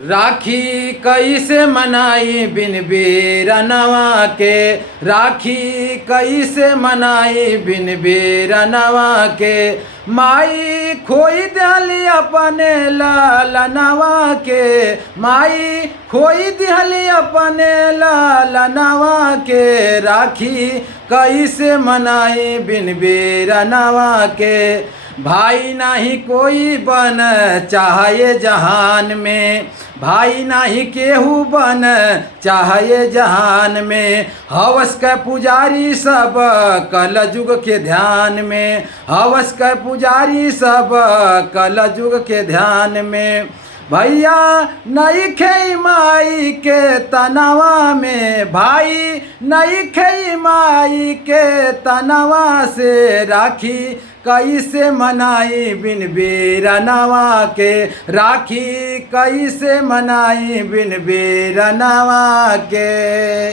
राखी कैसे मनाई बिन बेरनवा के। राखी कैसे मनाई बिन बेरनवा के। माई खोई दिहली अपने लालनवा के। माई खोई दिहली अपने लालनवा के। राखी कैसे मनाई बिन बेरनवा के। भाई नाही कोई बन चाहे जहान में। भाई नाही केहू बन चाहे जहान में। हवस के पुजारी सब कल युग के ध्यान में। हवस के पुजारी सब कल युग के ध्यान में। भैया नहीं खे माई के तनवा में। भाई नहीं खे माई के तनवा से। राखी कैसे मनाई बिन बेरनवा के। राखी कैसे मनाई बिन बेरनवा के।